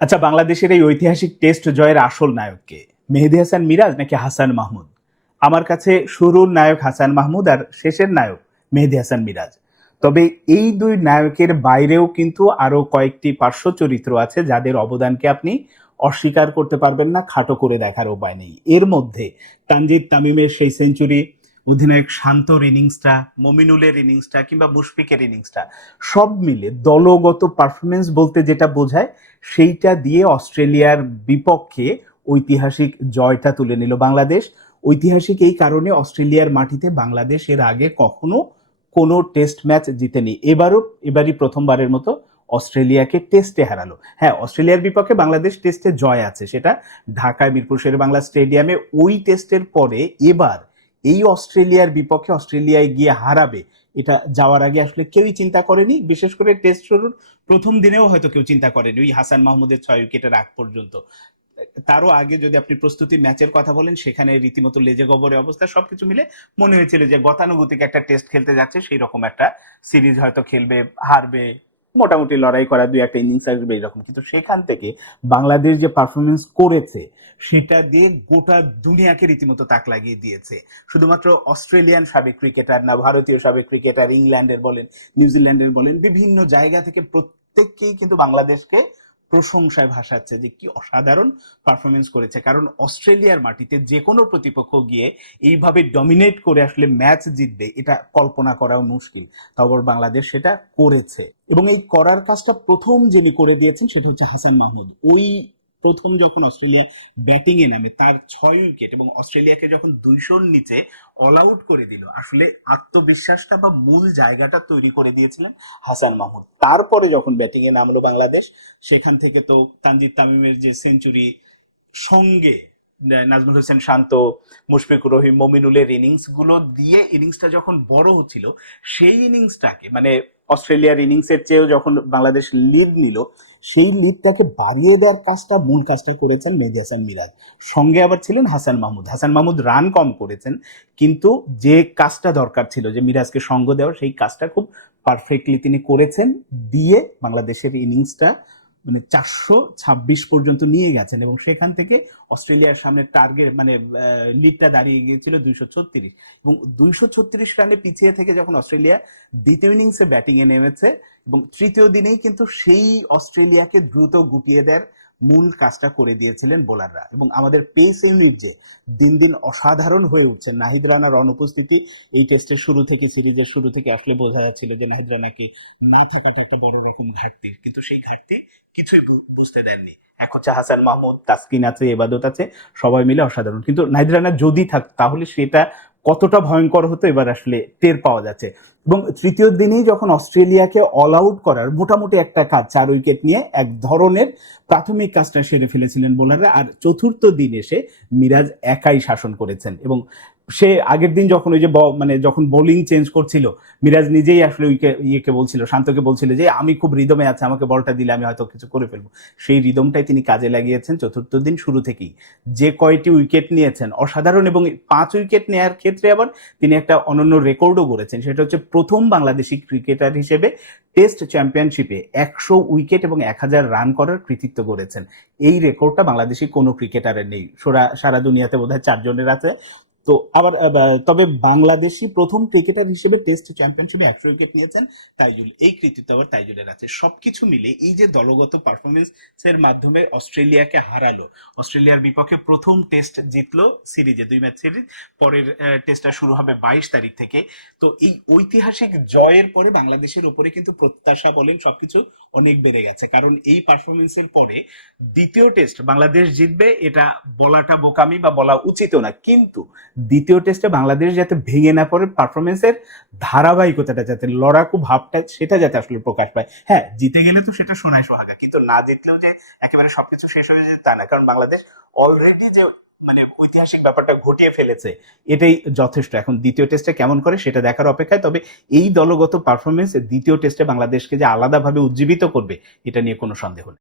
আচ্ছা, বাংলাদেশের এই ঐতিহাসিক টেস্ট জয়ের আসল নায়ক কে? মেহেদী হাসান মিরাজ নাকি হাসান মাহমুদ? আমার কাছে শুরুর নায়ক হাসান মাহমুদ আর শেষের নায়ক মেহেদী হাসান মিরাজ। তবে এই দুই নায়কের বাইরেও কিন্তু আরো কয়েকটি পার্শ্ব চরিত্র আছে যাদের অবদানকে আপনি অস্বীকার করতে পারবেন না, খাটো করে দেখার উপায় নেই। এর মধ্যে তানজিদ তামিমের সেই সেঞ্চুরি, অধিনায়ক শান্তর ইনিংসটা, মমিনুলের ইনিংসটা কিংবা মুশফিকের ইনিংসটা, সব মিলে দলগত পারফরমেন্স বলতে যেটা বোঝায় সেইটা দিয়ে অস্ট্রেলিয়ার বিপক্ষে ঐতিহাসিক জয়টা তুলে নিল বাংলাদেশ। ঐতিহাসিক এই কারণে অস্ট্রেলিয়ার মাটিতে বাংলাদেশ এর আগে কখনো কোনো টেস্ট ম্যাচ জিতেনি। এবারই প্রথমবারের মতো অস্ট্রেলিয়াকে টেস্টে হারালো। হ্যাঁ, অস্ট্রেলিয়ার বিপক্ষে বাংলাদেশ টেস্টে জয় আছে, সেটা ঢাকায় মিরপুর শেরে বাংলা স্টেডিয়ামে। ওই টেস্টের পরে এবার এই অস্ট্রেলিয়ার বিপক্ষে অস্ট্রেলিয়ায় গিয়ে হারাবে, এটা যাওয়ার আগে আসলে কেউই চিন্তা করেনি। বিশেষ করে টেস্ট শুরুর প্রথম দিনেও হয়তো কেউ চিন্তা করেনি, ওই হাসান মাহমুদের 6 উইকেটের আগ পর্যন্ত। তারও আগে যদি আপনি প্রস্তুতি ম্যাচের কথা বলেন, সেখানে রীতিমতো লেজে গবরে অবস্থা, সবকিছু মিলে মনে হয়েছিল যে গতানুগতিক একটা টেস্ট খেলতে যাচ্ছে, সেই রকম একটা সিরিজ হয়তো খেলবে, হারবে, মোটামুটি লড়াই করা, দুই একটা ইনিংস আসবে এরকম। কিন্তু সেখান থেকে বাংলাদেশ যে পারফরমেন্স করেছে সেটা দিয়ে গোটা দুনিয়াকে রীতিমতো তাক লাগিয়ে দিয়েছে। শুধুমাত্র অস্ট্রেলিয়ান সাবেক ক্রিকেটার না, ভারতীয় সাবেক ক্রিকেটার, ইংল্যান্ডের বলেন, নিউজিল্যান্ডের বলেন, বিভিন্ন জায়গা থেকে প্রত্যেককেই কিন্তু বাংলাদেশকে প্রশংসায় ভাসাচ্ছে যে কি অসাধারণ পারফরমেন্স করেছে। কারণ অস্ট্রেলিয়ার মাটিতে যে কোনো প্রতিপক্ষ গিয়ে এইভাবে ডমিনেট করে আসলে ম্যাচ জিতবে, এটা কল্পনা করাও মুশকিল। তারপর বাংলাদেশ সেটা করেছে, এবং এই করার কাজটা প্রথম যিনি করে দিয়েছেন সেটা হচ্ছে হাসান মাহমুদ। ওই প্রথম যখন অস্ট্রেলিয়া ব্যাটিং এ নামে, তার 6 উইকেট এবং অস্ট্রেলিয়াকে যখন 200-র নিচে অল আউট করে দিল, আসলে আত্মবিশ্বাসটা বা মূল জায়গাটা তৈরি করে দিয়েছিলেন হাসান মাহমুদ। তারপরে যখন ব্যাটিং এ নামলো বাংলাদেশ, সেখান থেকে তো তানজিদ তামিমের যে সেঞ্চুরি, সঙ্গে নাজমুল হোসেন শান্ত, মুশফিকুর রহিম, মমিনুলের ইনিংস গুলো দিয়ে ইনিংসটা যখন বড় হচ্ছিল, সেই ইনিংসটাকে মানে অস্ট্রেলিয়ার ইনিংসের চেয়েও যখন বাংলাদেশ লিড নিল, সেই লিডটাকে বাড়িয়ে দেওয়ার কাজটা, মূল কাজটা করেছেন মেহেদী হাসান মিরাজ। সঙ্গে আবার ছিলেন হাসান মাহমুদ। হাসান মাহমুদ রান কম করেছেন, কিন্তু যে কাজটা দরকার ছিল যে মিরাজকে সঙ্গ দেওয়া, সেই কাজটা খুব পারফেক্টলি তিনি করেছেন। দিয়ে বাংলাদেশের ইনিংসটা মানে 426 পর্যন্ত নিয়ে গেছেন, এবং সেখান থেকে অস্ট্রেলিয়ার সামনে টার্গেট মানে লিডটা দাঁড়িয়ে গিয়েছিল 236, এবং 236 রানে পিছিয়ে থেকে যখন অস্ট্রেলিয়া দ্বিতীয় ইনিংসে ব্যাটিং এ নেমেছে, এবং তৃতীয় দিনেই কিন্তু সেই অস্ট্রেলিয়াকে দ্রুত গুটিয়ে দেওয়ার মূল কাজটা করে দিয়েছিলেন বোলাররা। এবং আমাদের পেস ইউনিট যে দিন দিন অসাধারণ হয়ে উঠছে, নাহিদ রানার অনুপস্থিতি এই টেস্টের শুরু থেকে, সিরিজের শুরু থেকে আসলে বোঝা যাচ্ছিল যে নাহিদ রানা কি না থাকাটা একটা বড় রকম ঘাটতি, কিন্তু সেই ঘাটতি কিছুই বুঝতে দেননি। এখন হচ্ছে হাসান মাহমুদ, তাসকিন আছে, এবাদত আছে, সবাই মিলে অসাধারণ। কিন্তু নাহিদ রানা যদি থাক তাহলে সেটা কতটা ভয়ঙ্কর হতো এবার আসলে টের পাওয়া যাচ্ছে। এবং তৃতীয় দিনেই যখন অস্ট্রেলিয়াকে অল আউট করার মোটামুটি একটা কাজ, 4 উইকেট নিয়ে এক ধরনের প্রাথমিক কাজটা সেরে ফেলেছিলেন বোলাররা, আর চতুর্থ দিন এসে মিরাজ একাই শাসন করেছেন। এবং সে আগের দিন যখন ওই যে মানে যখন বোলিং চেঞ্জ করছিল, মিরাজ নিজেই আসলে ইয়েকে বলছিল, শান্তকে বলছিল যে আমি খুব রিদমে আছে, আমাকে বলটা দিলে আমি হয়তো কিছু করে ফেলবো। সেই রিদমটাই তিনি কাজে লাগিয়েছেন চতুর্থ দিন শুরু থেকেই। যে কয়টি উইকেট নিয়েছেন অসাধারণ, এবং 5 উইকেট নেওয়ার ক্ষেত্রে আবার তিনি একটা অনন্য রেকর্ডও করেছেন। সেটা হচ্ছে প্রথম বাংলাদেশি ক্রিকেটার হিসেবে টেস্ট চ্যাম্পিয়নশিপে 100 উইকেট এবং 1000 রান করার কৃতিত্ব করেছেন। এই রেকর্ডটা বাংলাদেশি কোনো ক্রিকেটারের নেই, সারা দুনিয়াতে বোধহয় 4 জনের আছে। তো আবার তবে বাংলাদেশি প্রথম ক্রিকেটার হিসেবে টেস্ট চ্যাম্পিয়নশিপে 100 উইকেট নিয়েছেন তাইজুল, এই কৃতিত্ব আবার তাইজুলের আছে। সবকিছু মিলে এই যে দলগত পারফরমেন্স এর মাধ্যমে অস্ট্রেলিয়াকে হারালো, অস্ট্রেলিয়ার বিপক্ষে প্রথম টেস্ট জিতলো সিরিজে, 2 ম্যাচ সিরিজ। পরের টেস্টটা শুরু হবে 22 তারিখ থেকে। তো এই ঐতিহাসিক জয়ের পরে বাংলাদেশের উপরে কিন্তু প্রত্যাশা বলেন সবকিছু অনেক বেড়ে গেছে, কারণ এই পারফরমেন্সের পরে দ্বিতীয় টেস্ট বাংলাদেশ জিতবে এটা বলাটা বোকামি বা বলা উচিত না, কিন্তু দ্বিতীয় টেস্টে বাংলাদেশ যাতে ভেঙে না পড়ে, পারফরমেন্সের ধারাবাহিকতাটা যাতে, লড়াকু ভাবটা সেটা যাতে আসলে প্রকাশ পায়। হ্যাঁ, জিতে গেলে তো সেটা সোনায় সোহাগা, কিন্তু না জিতলেও যে একেবারে সবকিছু শেষ হয়ে যায় তা না, কারণ বাংলাদেশ অলরেডি যে মানে ঐতিহাসিক ব্যাপারটা ঘটিয়ে ফেলেছে, এটাই যথেষ্ট। এখন দ্বিতীয় টেস্টে কেমন করে সেটা দেখার অপেক্ষায়। তবে এই দলগত পারফরমেন্স দ্বিতীয় টেস্টে বাংলাদেশকে যে আলাদাভাবে উজ্জীবিত করবে, এটা নিয়ে কোনো সন্দেহ নেই।